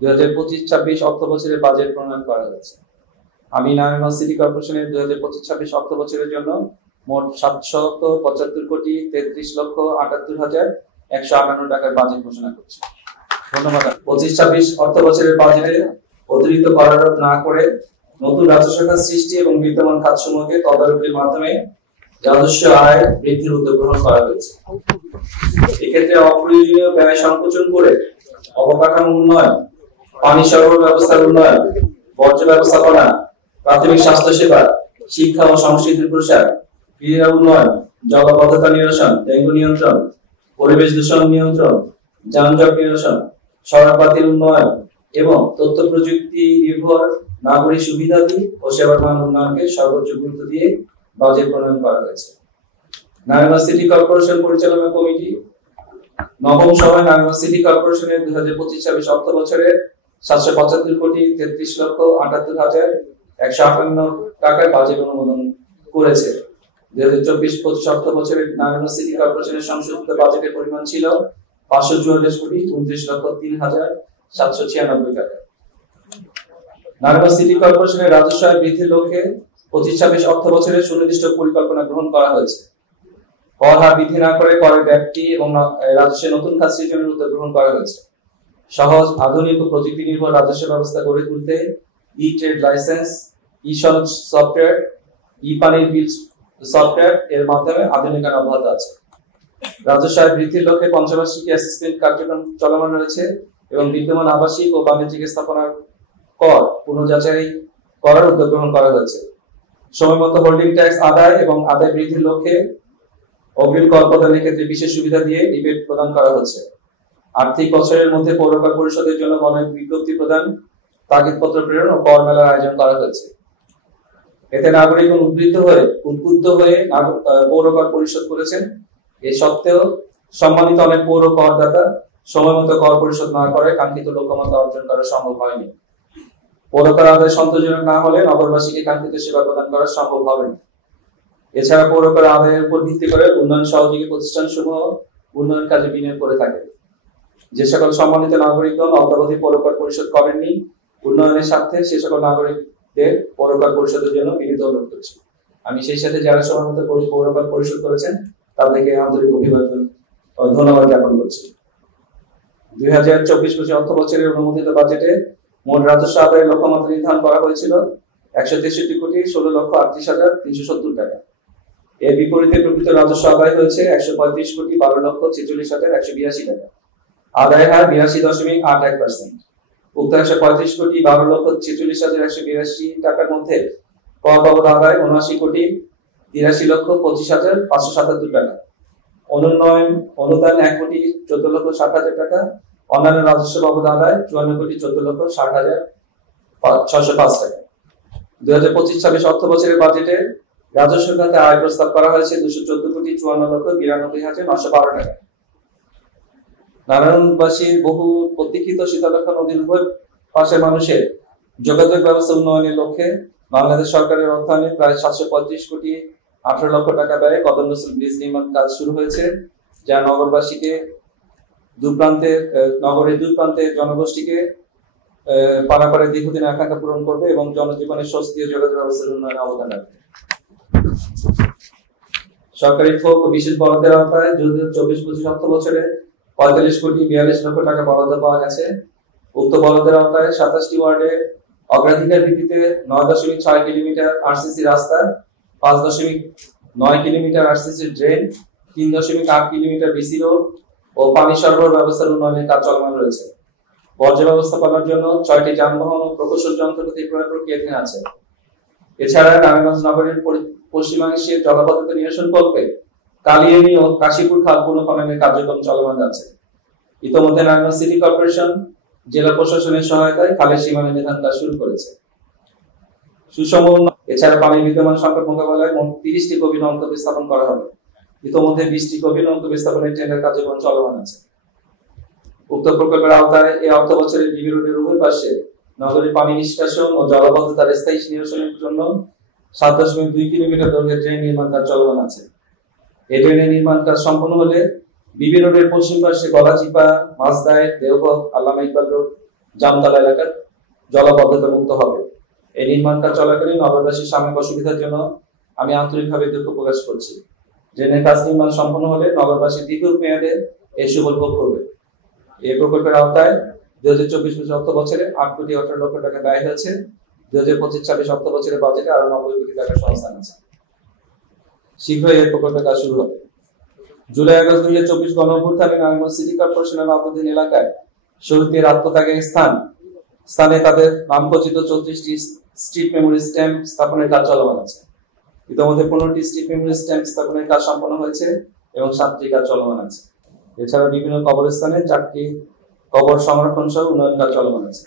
2025-26 অর্থ বছরের বাজেট প্রণয়ন করা হয়েছে। আমি নারায়ণগঞ্জ সিটি কর্পোরেশনের 2025-26 অর্থ বছরের জন্য মোট 775,33,78,158 টাকার বাজেট ঘোষণা করছি। ধন্যবাদ। 25-26 অর্থ বছরের বাজেটে অতিরিক্ত করারোপ না করে নতুন রাজস্ব খাত সৃষ্টি এবং বিদ্যমান খাতসমূহকে তদারকির মাধ্যমে রাজস্ব আয় বৃদ্ধির উদ্যোগ গ্রহণ করা হয়েছে। এক্ষেত্রে অপ্রয়োজনীয় ব্যয় সংকোচন করে অবকাঠামো উন্নয়ন, পানি সরবরাহ ব্যবস্থার উন্নয়ন, বর্জ্য ব্যবস্থাপনা, প্রাথমিক স্বাস্থ্য সেবা, শিক্ষা ও সংস্কৃতির প্রসার, ক্রীড়া উন্নয়ন, জলাবদ্ধতা নিরসন, ডেঙ্গু নিয়ন্ত্রণ, পরিবেশ দূষণ নিয়ন্ত্রণ, যানজট নিরসন, সড়কপথের উন্নয়ন এবং তথ্য প্রযুক্তি নির্ভর নাগরিক সুবিধাদি ও সেবার মান উন্নয়নকে সর্বোচ্চ গুরুত্ব দিয়ে বাজেট প্রণয়ন করা হয়েছে। নারায়ণগঞ্জ সিটি কর্পোরেশন পরিচালনা কমিটি নবম সভায় নারায়ণগঞ্জ সিটি কর্পোরেশনের 2025-26 অর্থ বছরের 775,33,78,158 টাকার বাজেট অনুমোদন করেছে। 2024-25 অর্থ বছরের নারায়ণগঞ্জ সিটি কর্পোরেশনের সংশোধিত বাজেটের পরিমাণ ছিল 544,29,03,796 টাকা। নারায়ণগঞ্জ সিটি কর্পোরেশনের রাজস্ব আয় বৃদ্ধির লক্ষ্যে 25-26 অর্থ বছরের সুনির্দিষ্ট পরিকল্পনা গ্রহণ করা হয়েছে। কর হার বৃদ্ধি না করে করের ব্যাপ্তি এবং রাজস্বের নতুন খাত সৃজনের উদ্যোগ গ্রহণ করা হয়েছে। সহজ, আধুনিক ও প্রযুক্তি নির্ভর রাজস্ব ব্যবস্থা গড়ে তুলতে ই-ট্রেড লাইসেন্স, ই-সনদ সফটওয়্যার, ই-পানির বিল সফটওয়্যার এর মাধ্যমে আধুনিকায়ন অব্যাহত আছে। রাজস্ব আয় বৃদ্ধির লক্ষ্যে পঞ্চবার্ষিকী অ্যাসেসমেন্ট কার্যক্রম চলমান রয়েছে এবং বিদ্যমান আবাসিক ও বাণিজ্যিক স্থাপনার কর পুনর্যাচাই করার উদ্যোগ গ্রহণ করা হয়েছে। সময়মতো হোল্ডিং ট্যাক্স আদায় এবং আদায় বৃদ্ধির লক্ষ্যে অগ্রিম কর প্রদানের ক্ষেত্রে বিশেষ সুবিধা দিয়ে রিবেট প্রদান করা হচ্ছে। আর্থিক বছরের মধ্যে পৌরকর পরিষদের জন্য গণনা বিজ্ঞপ্তি প্রদান, তাগিদপত্র প্রেরণ ও কর মেলার আয়োজন করা হয়েছে। এতে নাগরিক উদ্বুদ্ধ হয়ে পৌরকর পরিশোধ করেছেন। এ সত্ত্বেও সম্মানিত অনেক পৌর করদাতা সময়মতো কর পরিশোধ না করে কাঙ্ক্ষিত লক্ষ্যমাত্রা অর্জন করা সম্ভব হয়নি। পৌরকর আদায় সন্তোষজনক না হলে নগরবাসীকে কাঙ্ক্ষিত সেবা প্রদান করা সম্ভব হবে না। এছাড়া পৌরকর আদায়ের উপর ভিত্তি করে উন্নয়ন সহযোগী প্রতিষ্ঠানসমূহ উন্নয়ন কাজে বিনিয়োগ করে থাকে। যে সকল সম্মানিত নাগরিকগণ অদ্যাবধি পৌরকর পরিশোধ করেননি, উন্নয়নের স্বার্থে সে সকল নাগরিকদের পৌরকর পরিশোধের জন্য বিনীত অনুরোধ করছি। আমি সেই সাথে যারা সময়মতো পৌরকর পরিশোধ করেছেন তাদেরকে আন্তরিক অভিবাদন ও ধন্যবাদ জ্ঞাপন করছি। 2024-25 অর্থ বছরের অনুমোদিত বাজেটে মোট রাজস্ব আদায়ের লক্ষ্যমাত্রা নির্ধারণ করা হয়েছিল 163,38,370 টাকা। এর বিপরীতে প্রকৃত রাজস্ব আদায় হয়েছে 135,12,46,182 টাকা। আদায় হার 82.81%। উক্ত 135,12,46,182 টাকার মধ্যে কর বাবদ আদায় 79,83,25,577 টাকা। অনুদান 1,14,60,000 টাকা। অন্যান্য রাজস্ব বাবদ আদায় 54,14,60,605 টাকা। 2025-26 অর্থ বছরের বাজেটে রাজস্ব খাতে আয় প্রস্তাব করা হয়েছে 214,54,92,912 টাকা। নারায়ণবাসীর বহু প্রতীক্ষিত শীতলক্ষা নদীর উভয় পাশের মানুষের যোগাযোগ ব্যবস্থা উন্নয়নের লক্ষ্যে বাংলাদেশ সরকারের অর্থায়নে প্রায় 735,18,00,000 টাকা ব্যয়ে কদমনসুল ব্রিজ নির্মাণ কাজ শুরু হয়েছে, যা নগরবাসীকে নগরের দুই প্রান্তের জনগোষ্ঠীকে পারাপারের দীর্ঘদিন আকাঙ্ক্ষা পূরণ করবে এবং জনজীবনের স্বস্তি ও যোগাযোগ ব্যবস্থার উন্নয়নে অবদান রাখবে। সরকারি থোক ও বিশেষ বরাদ্দের আওতায় 2024-25 অর্থ বছরে 45,42,00,000 টাকা বরাদ্দ পাওয়া গেছে। উক্ত বরাদ্দের আওতায় 27টি ওয়ার্ডে অগ্রাধিকার ভিত্তিতে 9.6 কিলোমিটার আরসিসি রাস্তা, 5.9 kilometre RCC drain, 3.8 kilometre BC road ও পানি সরবরাহ ব্যবস্থার উন্নয়নের কাজ চলমান রয়েছে। বর্জ্য ব্যবস্থাপনার জন্য 6টি যানবাহন ও প্রকৌশল যন্ত্রপাতি ক্রয় প্রক্রিয়াধীন আছে। এছাড়া নারায়ণগঞ্জ নগরের পশ্চিমাংশের জলাবদ্ধতা নিরসন করতে কালিয়ানী ও কাশীপুর খাল পুনঃখননের কার্যক্রম চলমান আছে। ইতোমধ্যে নারায়ণগঞ্জ সিটি কর্পোরেশন জেলা প্রশাসনের সহায়তায় খালের সীমানা নির্ধারণ কাজ শুরু করেছে। সুষম এছাড়া পানির বিদ্যমান সংকট মোকাবেলায় মোট 30টি গভীর নলকূপ স্থাপন করা হবে। ইতোমধ্যে 20টি গভীর নলকূপ স্থাপনের টেন্ডার কার্যক্রম চলমান আছে। উক্ত প্রকল্পের আওতায় এই অর্থ বছরে বিবি রোডের উভয় পাশে নগরীর পানি নিষ্কাশন ও জলাবদ্ধতার স্থায়ী নিরসনের জন্য 7.2 কিলোমিটার দৈর্ঘ্যের ড্রেন নির্মাণ কাজ চলমান আছে। এই ড্রেনের নির্মাণ কাজ সম্পন্ন হলে বিবি রোডের পশ্চিম পাশে গলাচিপা, মাছদায়, দেওবন্দ, আল্লামা ইকবাল রোড জামতলা এলাকার জলাবদ্ধতা মুক্ত হবে। এই নির্মাণ কাজ চলাকালীন নগরবাসীর সাময়িক অসুবিধার জন্য আমি আন্তরিকভাবে দুঃখ প্রকাশ করছি। ড্রেনের কাজ নির্মাণ সম্পন্ন হলে নগরবাসী দীর্ঘ মেয়াদে এই সুফল ভোগ করবে। এই প্রকল্পের আওতায় 2024-25 অর্থ বছরে 8 কোটি 18 লক্ষ টাকা ব্যয় হয়েছে। 2025-26 অর্থ বছরের বাজেটে আরো 90 কোটি টাকার সংস্থান আছে। শীঘ্রই এই প্রকল্পের কাজ শুরু হবে। জুলাই-আগস্ট 2024 গণঅভ্যুত্থানে নারায়ণগঞ্জ সিটি কর্পোরেশনের আওতাধীন এলাকায় শহীদদের আত্মত্যাগের স্থানে তাদের নামখচিত 34টি স্ট্রিট মেমোরি স্ট্যাম্প স্থাপনের কাজ চলমান আছে। ইতিমধ্যে 15টি স্ট্রিট মেমোরি স্ট্যাম্প স্থাপনের কাজ সম্পন্ন হয়েছে এবং 7টি কাজ চলমান আছে। এছাড়া বিভিন্ন কবরস্থানে 4টি কবর সংরক্ষণ সহ উন্নয়ন কাজ চলমান আছে।